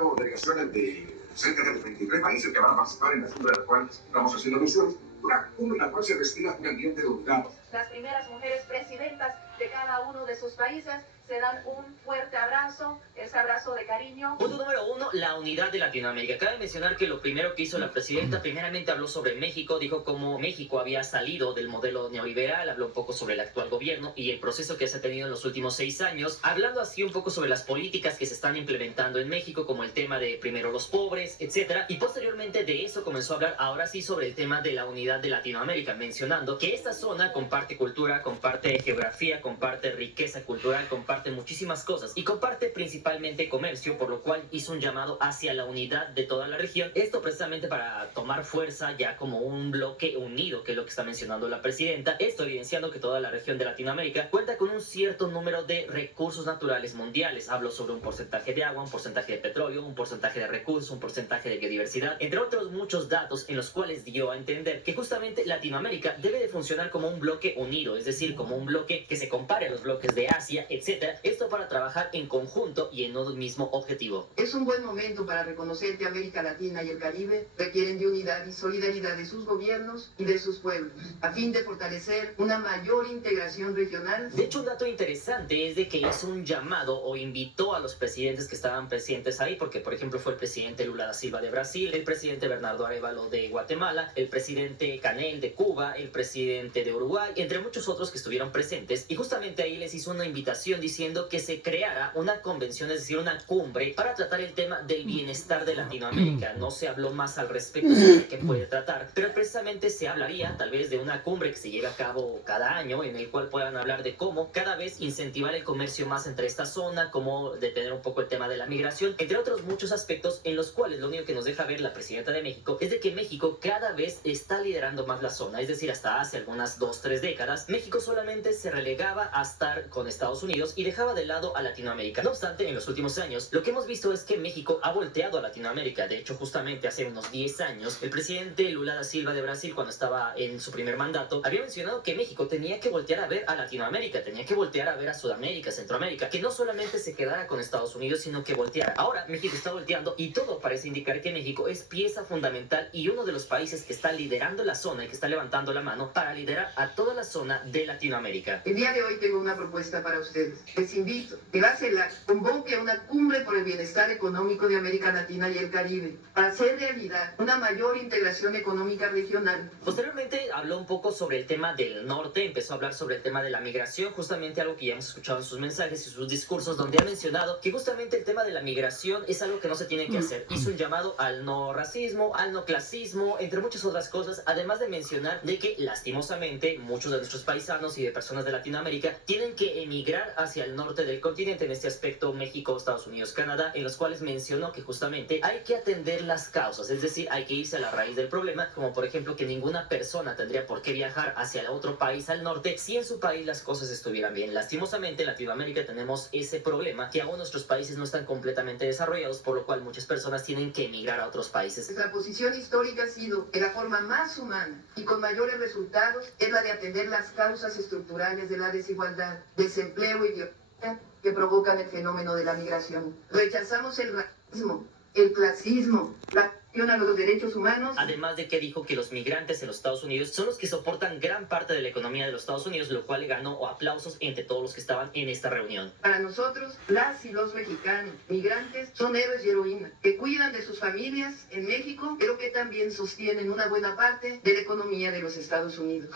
convocado delegaciones de cerca de 23 países que van a participar en la cumbre, de la cual estamos haciendo alusión, una cumbre en la cual se respira un ambiente de unidad. Las primeras mujeres presidentas de cada uno de sus países se dan un fuerte abrazo, ese abrazo de cariño. Punto número 1, la unidad de Latinoamérica. Cabe mencionar que lo primero que hizo la presidenta, primeramente habló sobre México, dijo cómo México había salido del modelo neoliberal, habló un poco sobre el actual gobierno y el proceso que se ha tenido en los últimos 6 años, hablando así un poco sobre las políticas que se están implementando en México, como el tema de primero los pobres, etcétera. Y posteriormente de eso comenzó a hablar ahora sí sobre el tema de la unidad de Latinoamérica, mencionando que esta zona comparte cultura, comparte geografía, comparte riqueza cultural, comparte muchísimas cosas y comparte principalmente comercio, por lo cual hizo un llamado hacia la unidad de toda la región. Esto precisamente para tomar fuerza ya como un bloque unido, que es lo que está mencionando la presidenta. Esto evidenciando que toda la región de Latinoamérica cuenta con un cierto número de recursos naturales mundiales. Hablo sobre un porcentaje de agua, un porcentaje de petróleo, un porcentaje de recursos, un porcentaje de biodiversidad, entre otros muchos datos en los cuales dio a entender que justamente Latinoamérica debe de funcionar como un bloque unido, es decir, como un bloque que se compare a los bloques de Asia, etc. Esto para trabajar en conjunto y en un mismo objetivo. Es un buen momento para reconocer que América Latina y el Caribe requieren de unidad y solidaridad de sus gobiernos y de sus pueblos, a fin de fortalecer una mayor integración regional. De hecho, un dato interesante es de que hizo un llamado o invitó a los presidentes que estaban presentes ahí, porque por ejemplo fue el presidente Lula da Silva de Brasil, el presidente Bernardo Arévalo de Guatemala, el presidente Canel de Cuba, el presidente de Uruguay, entre muchos otros que estuvieron presentes, y justamente ahí les hizo una invitación diciendo que se creara una convención, es decir, una cumbre para tratar el tema del bienestar de Latinoamérica. No se habló más al respecto sobre qué puede tratar, pero precisamente se hablaría tal vez de una cumbre que se lleve a cabo cada año, en el cual puedan hablar de cómo cada vez incentivar el comercio más entre esta zona, cómo detener un poco el tema de la migración, entre otros muchos aspectos en los cuales lo único que nos deja ver la presidenta de México es de que México cada vez está liderando más la zona, es decir, hasta hace algunas 2-3 décadas, México solamente se relegaba a estar con Estados Unidos y dejaba de lado a Latinoamérica. No obstante, en los últimos años, lo que hemos visto es que México ha volteado a Latinoamérica. De hecho, justamente hace unos 10 años, el presidente Lula da Silva de Brasil, cuando estaba en su primer mandato, había mencionado que México tenía que voltear a ver a Latinoamérica, tenía que voltear a ver a Sudamérica, Centroamérica, que no solamente se quedara con Estados Unidos, sino que volteara. Ahora México está volteando y todo parece indicar que México es pieza fundamental y uno de los países que está liderando la zona y que está levantando la mano para liderar a toda la zona de Latinoamérica. El día de hoy tengo una propuesta para ustedes. Les invito que la CELAC convoque a una cumbre por el bienestar económico de América Latina y el Caribe para hacer realidad una mayor integración económica regional. Posteriormente habló un poco sobre el tema del norte, empezó a hablar sobre el tema de la migración, justamente algo que ya hemos escuchado en sus mensajes y sus discursos, donde ha mencionado que justamente el tema de la migración es algo que no se tiene que hacer. Hizo un llamado al no racismo, al no clasismo, entre muchas otras cosas, además de mencionar de que lastimosamente muchos de nuestros paisanos y de personas de Latinoamérica tienen que emigrar hacia el norte del continente, en este aspecto México, Estados Unidos, Canadá, en los cuales mencionó que justamente hay que atender las causas, es decir, hay que irse a la raíz del problema, como por ejemplo que ninguna persona tendría por qué viajar hacia otro país al norte si en su país las cosas estuvieran bien. Lastimosamente en Latinoamérica tenemos ese problema, que aún nuestros países no están completamente desarrollados, por lo cual muchas personas tienen que emigrar a otros países. Nuestra posición histórica ha sido que la forma más humana y con mayores resultados es la de atender las causas estructurales de la desigualdad, desempleo y violencia que provocan el fenómeno de la migración. Rechazamos el racismo, el clasismo, la a los derechos humanos. Además de que dijo que los migrantes en los Estados Unidos son los que soportan gran parte de la economía de los Estados Unidos, lo cual le ganó aplausos entre todos los que estaban en esta reunión. Para nosotros, las y los mexicanos migrantes son héroes y heroínas que cuidan de sus familias en México, pero que también sostienen una buena parte de la economía de los Estados Unidos.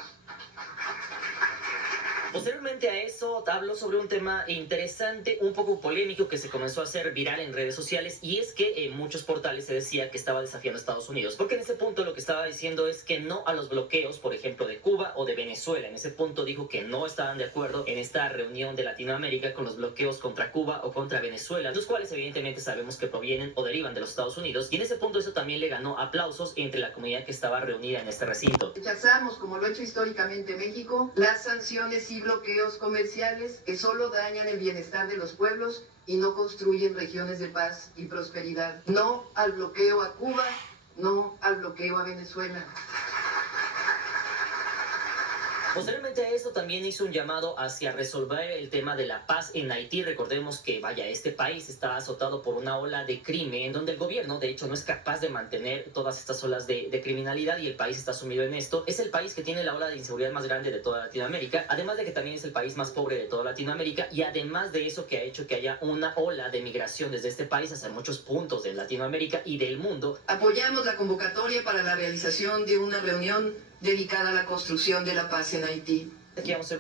Posteriormente a eso, habló sobre un tema interesante, un poco polémico, que se comenzó a hacer viral en redes sociales, y es que en muchos portales se decía que estaba desafiando a Estados Unidos, porque en ese punto lo que estaba diciendo es que no a los bloqueos, por ejemplo, de Cuba o de Venezuela. En ese punto dijo que no estaban de acuerdo en esta reunión de Latinoamérica con los bloqueos contra Cuba o contra Venezuela, los cuales evidentemente sabemos que provienen o derivan de los Estados Unidos, y en ese punto eso también le ganó aplausos entre la comunidad que estaba reunida en este recinto. Rechazamos, como lo ha hecho históricamente México, las sanciones y bloqueos comerciales que solo dañan el bienestar de los pueblos y no construyen regiones de paz y prosperidad. No al bloqueo a Cuba, no al bloqueo a Venezuela. Posteriormente a esto también hizo un llamado hacia resolver el tema de la paz en Haití. Recordemos que, vaya, este país está azotado por una ola de crimen, donde el gobierno, de hecho, no es capaz de mantener todas estas olas de criminalidad y el país está sumido en esto. Es el país que tiene la ola de inseguridad más grande de toda Latinoamérica, además de que también es el país más pobre de toda Latinoamérica y además de eso que ha hecho que haya una ola de migración desde este país hacia muchos puntos de Latinoamérica y del mundo. Apoyamos la convocatoria para la realización de una reunión dedicada a la construcción de la paz en Haití. Aquí vamos a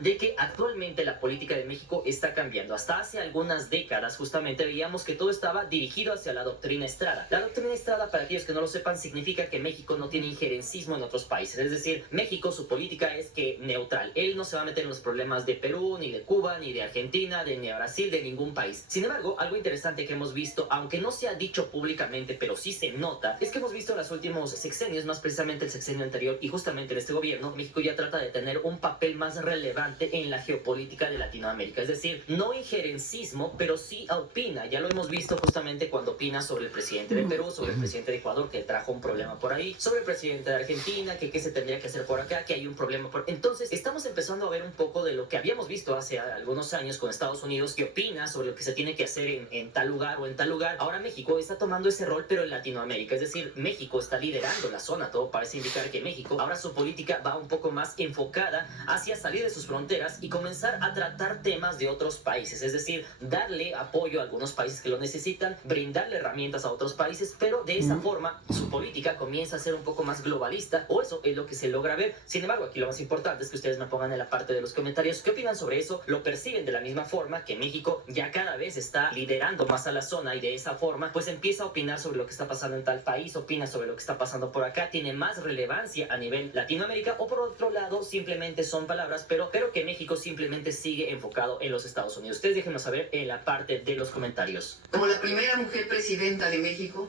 de que actualmente la política de México está cambiando. Hasta hace algunas décadas justamente veíamos que todo estaba dirigido hacia la doctrina Estrada. La doctrina Estrada, para aquellos que no lo sepan, significa que México no tiene injerencismo en otros países. Es decir, México, su política es que neutral. Él no se va a meter en los problemas de Perú, ni de Cuba, ni de Argentina, ni de Brasil, de ningún país. Sin embargo, algo interesante que hemos visto, aunque no se ha dicho públicamente, pero sí se nota, es que hemos visto en los últimos sexenios, más precisamente el sexenio anterior y justamente en este gobierno, México ya trata de tener un papel más relevante en la geopolítica de Latinoamérica. Es decir, no injerencismo, pero sí opina. Ya lo hemos visto justamente cuando opina sobre el presidente de Perú, sobre el presidente de Ecuador, que trajo un problema por ahí, sobre el presidente de Argentina, que qué se tendría que hacer por acá, que hay un problema por... Entonces, estamos empezando a ver un poco de lo que habíamos visto hace algunos años con Estados Unidos, que opina sobre lo que se tiene que hacer en tal lugar o en tal lugar. Ahora México está tomando ese rol, pero en Latinoamérica. Es decir, México está liderando la zona. Todo parece indicar que México, ahora su política va un poco más enfocada hacia salir de sus fronteras y comenzar a tratar temas de otros países, es decir, darle apoyo a algunos países que lo necesitan, brindarle herramientas a otros países, pero de esa forma su política comienza a ser un poco más globalista, o eso es lo que se logra ver. Sin embargo, aquí lo más importante es que ustedes me pongan en la parte de los comentarios qué opinan sobre eso. ¿Lo perciben de la misma forma que México ya cada vez está liderando más a la zona y de esa forma pues empieza a opinar sobre lo que está pasando en tal país, opina sobre lo que está pasando por acá, tiene más relevancia a nivel Latinoamérica, o por otro lado simplemente son palabras, pero que México simplemente sigue enfocado en los Estados Unidos? Ustedes déjenme saber en la parte de los comentarios. Como la primera mujer presidenta de México,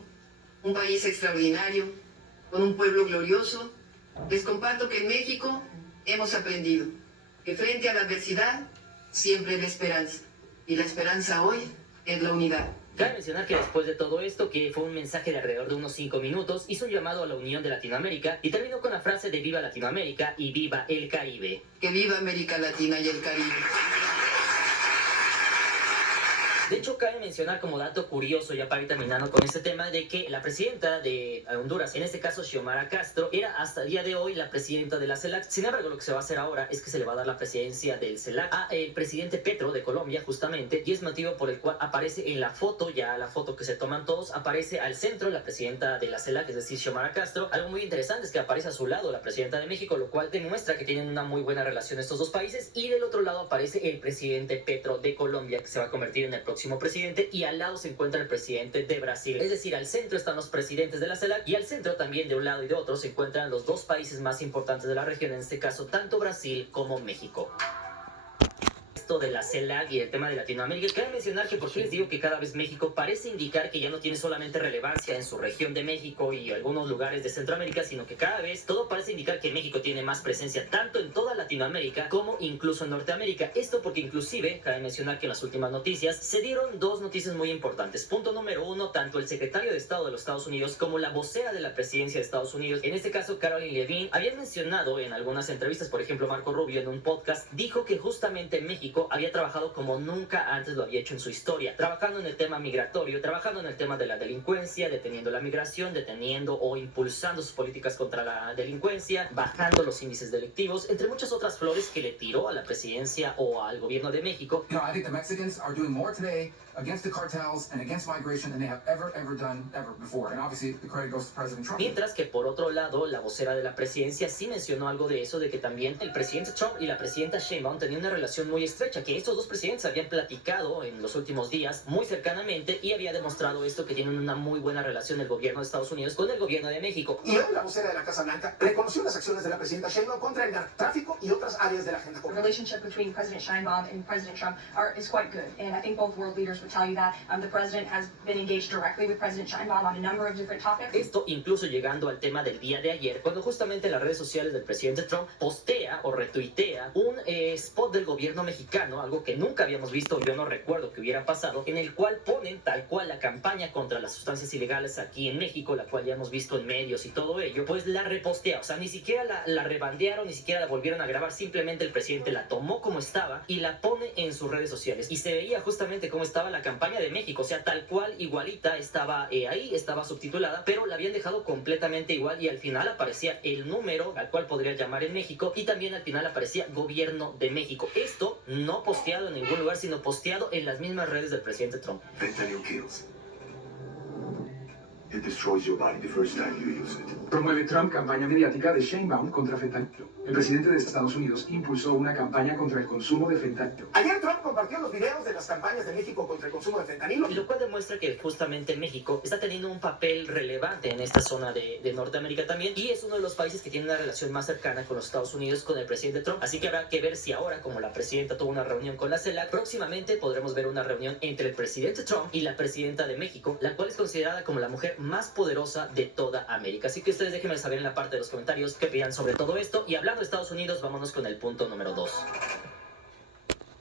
un país extraordinario, con un pueblo glorioso, les comparto que en México hemos aprendido que frente a la adversidad siempre hay la esperanza. Y la esperanza hoy es la unidad. Cabe mencionar que después de todo esto, que fue un mensaje de alrededor de unos 5 minutos, hizo un llamado a la unión de Latinoamérica y terminó con la frase de viva Latinoamérica y viva el Caribe. Que viva América Latina y el Caribe. De hecho, cabe mencionar como dato curioso, ya para ir terminando con este tema, de que la presidenta de Honduras, en este caso Xiomara Castro, era hasta el día de hoy la presidenta de la CELAC. Sin embargo, lo que se va a hacer ahora es que se le va a dar la presidencia del CELAC a el presidente Petro de Colombia, justamente, y es motivo por el cual aparece en la foto, ya la foto que se toman todos, aparece al centro la presidenta de la CELAC, es decir, Xiomara Castro. Algo muy interesante es que aparece a su lado la presidenta de México, lo cual demuestra que tienen una muy buena relación estos dos países, y del otro lado aparece el presidente Petro de Colombia, que se va a convertir en el próximo presidente, y al lado se encuentra el presidente de Brasil. Es decir, al centro están los presidentes de la CELAC y al centro también, de un lado y de otro, se encuentran los dos países más importantes de la región, en este caso tanto Brasil como México. De la CELAC y el tema de Latinoamérica, cabe mencionar que por qué les digo que cada vez México parece indicar que ya no tiene solamente relevancia en su región de México y algunos lugares de Centroamérica, sino que cada vez todo parece indicar que México tiene más presencia tanto en toda Latinoamérica como incluso en Norteamérica. Esto porque inclusive cabe mencionar que en las últimas noticias se dieron dos noticias muy importantes. Punto número uno, tanto el secretario de Estado de los Estados Unidos como la vocera de la presidencia de Estados Unidos, en este caso Caroline Levine, habían mencionado en algunas entrevistas, por ejemplo Marco Rubio en un podcast dijo que justamente México había trabajado como nunca antes lo había hecho en su historia, trabajando en el tema migratorio, trabajando en el tema de la delincuencia, deteniendo la migración, deteniendo o impulsando sus políticas contra la delincuencia, bajando los índices delictivos, entre muchas otras flores que le tiró a la presidencia o al gobierno de México. You know, I think the Mexicans are doing more today against the cartels and against migration than they have ever done before. And obviously the credit goes to President Trump. Mientras que por otro lado, la vocera de la presidencia sí mencionó algo de eso, de que también el presidente Trump y la presidenta Sheinbaum tenían una relación muy estrecha, que estos dos presidentes habían platicado en los últimos días muy cercanamente y había demostrado esto, que tienen una muy buena relación el gobierno de Estados Unidos con el gobierno de México. Y hoy la vocera de la Casa Blanca reconoció las acciones de la presidenta Sheinbaum contra el narcotráfico y otras áreas de la agenda The relationship between President Sheinbaum and President Trump is quite good, and I think both world leaders would tell you that the president has been engaged directly with President Sheinbaum on a number of different topics. Esto incluso llegando al tema del día de ayer, cuando justamente en las redes sociales del presidente Trump postea o retuitea un spot del gobierno mexicano, algo que nunca habíamos visto, yo no recuerdo que hubiera pasado, en el cual ponen tal cual la campaña contra las sustancias ilegales aquí en México, la cual ya hemos visto en medios y todo ello, pues la repostea, o sea, ni siquiera la rebandearon, ni siquiera la volvieron a grabar, simplemente el presidente la tomó como estaba y la pone en sus redes sociales. Y se veía justamente cómo estaba la campaña de México, o sea, tal cual, igualita, estaba ahí, estaba subtitulada, pero la habían dejado completamente igual y al final aparecía el número al cual podría llamar en México y también al final aparecía Gobierno de México. Esto no posteado en ningún lugar, sino posteado en las mismas redes del presidente Trump. Fentanyl kills. It destroys your body the first time you use it. Promueve Trump campaña mediática de Sheinbaum contra fentanilo. El presidente de Estados Unidos impulsó una campaña contra el consumo de fentanilo. Ayer Trump compartió los videos de las campañas de México contra el consumo de fentanilo. Lo cual demuestra que justamente México está teniendo un papel relevante en esta zona de Norteamérica también y es uno de los países que tiene una relación más cercana con los Estados Unidos, con el presidente Trump. Así que habrá que ver si ahora, como la presidenta tuvo una reunión con la CELAC, próximamente podremos ver una reunión entre el presidente Trump y la presidenta de México, la cual es considerada como la mujer más poderosa de toda América. Así que ustedes déjenme saber en la parte de los comentarios qué opinan sobre todo esto. Y hablando de Estados Unidos, vámonos con el punto número 2.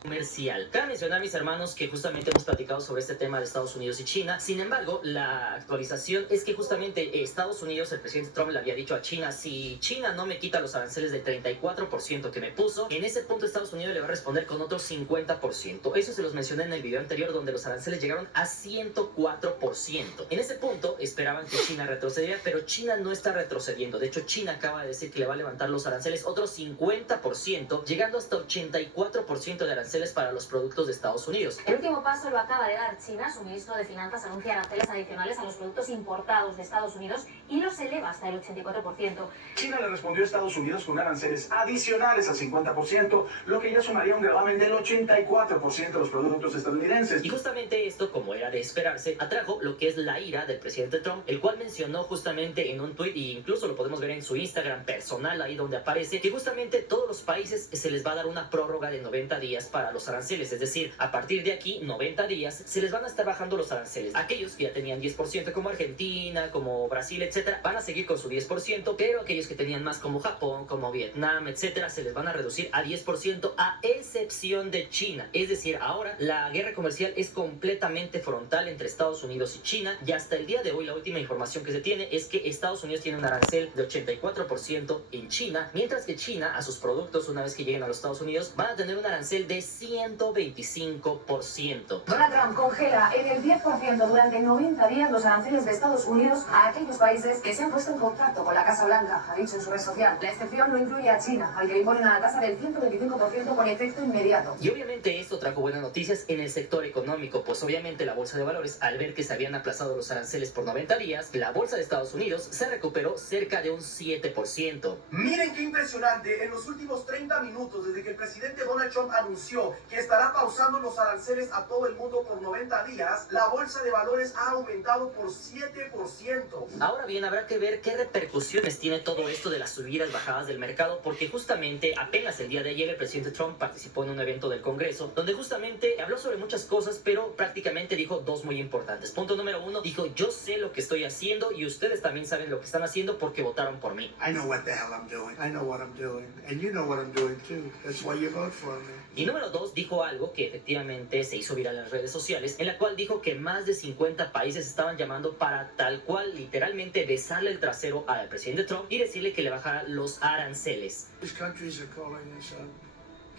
Comercial. Cabe mencionar, mis hermanos, que justamente hemos platicado sobre este tema de Estados Unidos y China. Sin embargo, la actualización es que justamente Estados Unidos, el presidente Trump le había dicho a China, si China no me quita los aranceles del 34% que me puso, en ese punto Estados Unidos le va a responder con otro 50%. Eso se los mencioné en el video anterior, donde los aranceles llegaron a 104%. En ese punto esperaban que China retrocediera, pero China no está retrocediendo. De hecho, China acaba de decir que le va a levantar los aranceles otro 50%, llegando hasta 84% de aranceles para los productos de Estados Unidos. El último paso lo acaba de dar China. Su ministro de Finanzas anuncia aranceles adicionales a los productos importados de Estados Unidos y los eleva hasta el 84%. China le respondió a Estados Unidos con aranceles adicionales al 50%, lo que ya sumaría un gravamen del 84% de los productos estadounidenses. Y justamente esto, como era de esperarse, atrajo lo que es la ira del presidente Trump, el cual mencionó justamente en un tuit, e incluso lo podemos ver en su Instagram personal, ahí donde aparece, que justamente todos los países se les va a dar una prórroga de 90 días para los aranceles, es decir, a partir de aquí, 90 días, se les van a estar bajando los aranceles. Aquellos que ya tenían 10%, como Argentina, como Brasil, etcétera, van a seguir con su 10%, pero aquellos que tenían más, como Japón, como Vietnam, etcétera, se les van a reducir a 10%, a excepción de China. Es decir, ahora la guerra comercial es completamente frontal entre Estados Unidos y China, y hasta el día de hoy la última información que se tiene es que Estados Unidos tiene un arancel de 84% en China, mientras que China, a sus productos, una vez que lleguen a los Estados Unidos, van a tener un arancel de 125%. Donald Trump congela en el 10% durante 90 días los aranceles de Estados Unidos a aquellos países que se han puesto en contacto con la Casa Blanca, ha dicho en su red social. La excepción no incluye a China, al que le imponen una tasa del 125% con efecto inmediato. Y obviamente esto trajo buenas noticias en el sector económico, pues obviamente la bolsa de valores, al ver que se habían aplazado los aranceles por 90 días, la bolsa de Estados Unidos se recuperó cerca de un 7%. Miren qué impresionante, en los últimos 30 minutos, desde que el presidente Donald Trump anunció que estará pausando los aranceles a todo el mundo por 90 días, la bolsa de valores ha aumentado por 7%. Ahora bien, habrá que ver qué repercusiones tiene todo esto de las subidas, bajadas del mercado, porque justamente apenas el día de ayer el presidente Trump participó en un evento del Congreso, donde justamente habló sobre muchas cosas, pero prácticamente dijo dos muy importantes. Punto número 1, dijo, yo sé lo que estoy haciendo y ustedes también saben lo que están haciendo porque votaron por mí. I know what the hell I'm doing. I know what I'm doing. And you know what I'm doing too. That's why you vote for me. Y número 2, dijo algo que efectivamente se hizo viral en las redes sociales, en la cual dijo que más de 50 países estaban llamando para tal cual, literalmente, besarle el trasero al presidente Trump y decirle que le bajara los aranceles. These countries are calling us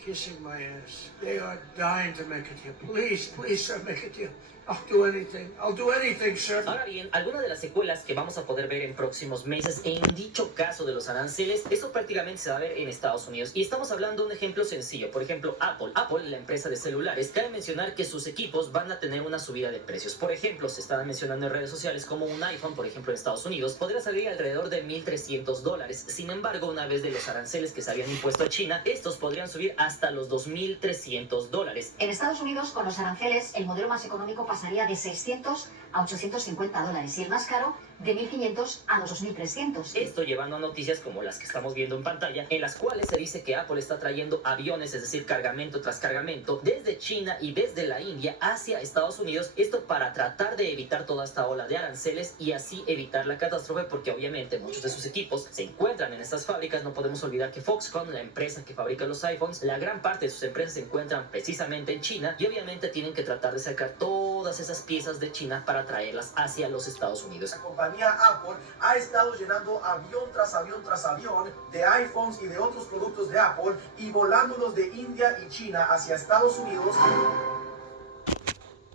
kissing my ass. They are dying to make a deal. Please, please, sir, make a deal. I'll do anything. I'll do anything, sir. Ahora bien, algunas de las secuelas que vamos a poder ver en próximos meses en dicho caso de los aranceles, eso prácticamente se va a ver en Estados Unidos. Y estamos hablando de un ejemplo sencillo. Por ejemplo, Apple, la empresa de celulares, cabe mencionar que sus equipos van a tener una subida de precios. Por ejemplo, se estaban mencionando en redes sociales como un iPhone, por ejemplo, en Estados Unidos, podría salir alrededor de $1,300. Sin embargo, una vez de los aranceles que se habían impuesto a China, estos podrían subir hasta los $2,300. En Estados Unidos, con los aranceles, el modelo más económico pasaría de 600 a 850 dólares y el más caro de 1.500 a los 2.300. Esto llevando a noticias como las que estamos viendo en pantalla, en las cuales se dice que Apple está trayendo aviones, es decir, cargamento tras cargamento, desde China y desde la India hacia Estados Unidos, esto para tratar de evitar toda esta ola de aranceles y así evitar la catástrofe, porque obviamente muchos de sus equipos se encuentran en estas fábricas. No podemos olvidar que Foxconn, la empresa que fabrica los iPhones, la gran parte de sus empresas se encuentran precisamente en China y obviamente tienen que tratar de sacar todas esas piezas de China para traerlas hacia los Estados Unidos. La compañía Apple ha estado llenando avión tras avión tras avión de iPhones y de otros productos de Apple y volándolos de India y China hacia Estados Unidos.